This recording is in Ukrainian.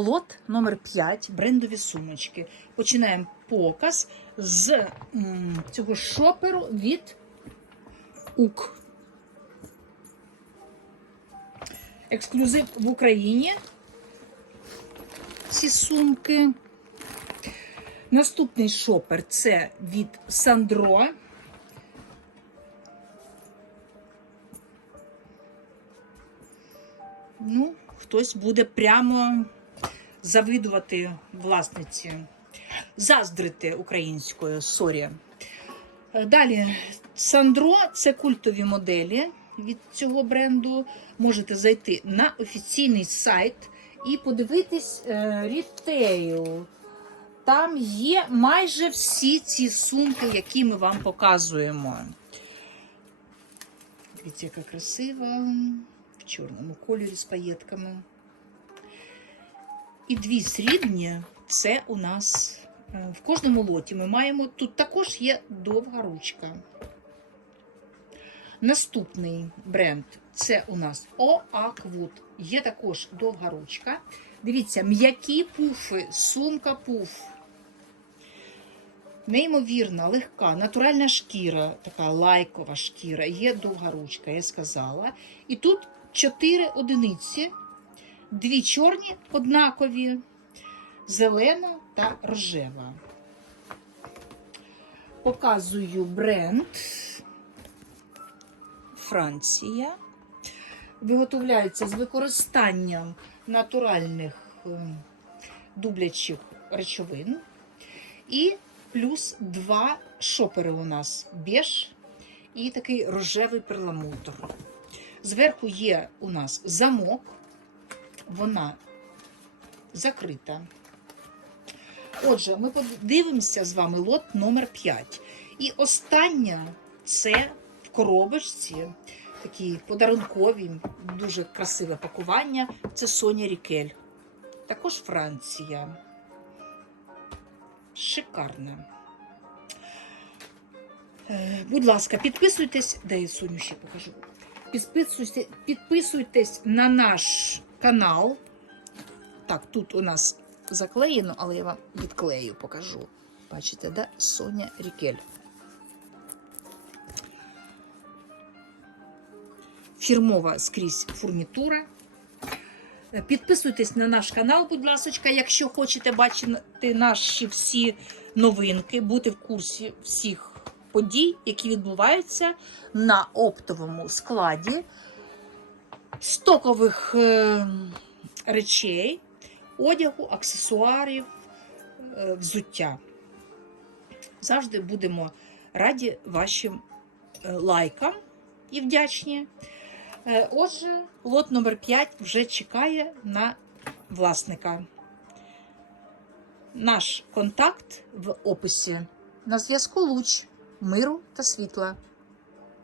лот номер 5 брендові сумочки. Починаємо показ з цього шоперу від УК. Ексклюзив в Україні. Ці сумки. Наступний шопер це від Сандро. Ну, хтось буде прямо завидувати власниці, заздрити українською сорі. Е, Далі, Сандро це культові моделі від цього бренду. Можете зайти на офіційний сайт і подивитись е, рітейл. Там є майже всі ці сумки, які ми вам показуємо. Дивіться, яка красива в чорному кольорі з паєтками. І дві срібні це у нас е, в кожному лоті ми маємо. Тут також є довга ручка. Наступний бренд це у нас Oakwood. Є також довга ручка. Дивіться, м'які пуфи, сумка пуф. Неймовірна, легка, натуральна шкіра, така лайкова шкіра, є довга ручка, я сказала. І тут чотири одиниці, дві чорні однакові, зелена та рожева. Показую бренд Франція. Виготовляється з використанням натуральних е, дублячих речовин. І плюс два шопери у нас беж і такий рожевий перламутр. Зверху є у нас замок, вона закрита. Отже, ми подивимося з вами лот номер 5. І остання це в коробочці, такі подарункові, дуже красиве пакування. Це Соня Рікель. Також Франція. Шикарна. Е, Будь ласка, підписуйтесь, де я Соню ще покажу. Підписуйтесь, підписуйтесь на наш канал. Так, тут у нас заклеєно, але я вам відклею, покажу. Бачите, да? Соня Рікель. Фірмова скрізь фурнітура. Підписуйтесь на наш канал, будь ласка, якщо хочете бачити наші всі новинки, бути в курсі всіх подій, які відбуваються на оптовому складі стокових е, речей, одягу, аксесуарів, е, взуття. Завжди будемо раді вашим е, лайкам і вдячні. Отже, лот номер 5 вже чекає на власника. Наш контакт в описі. На зв'язку луч, миру та світла.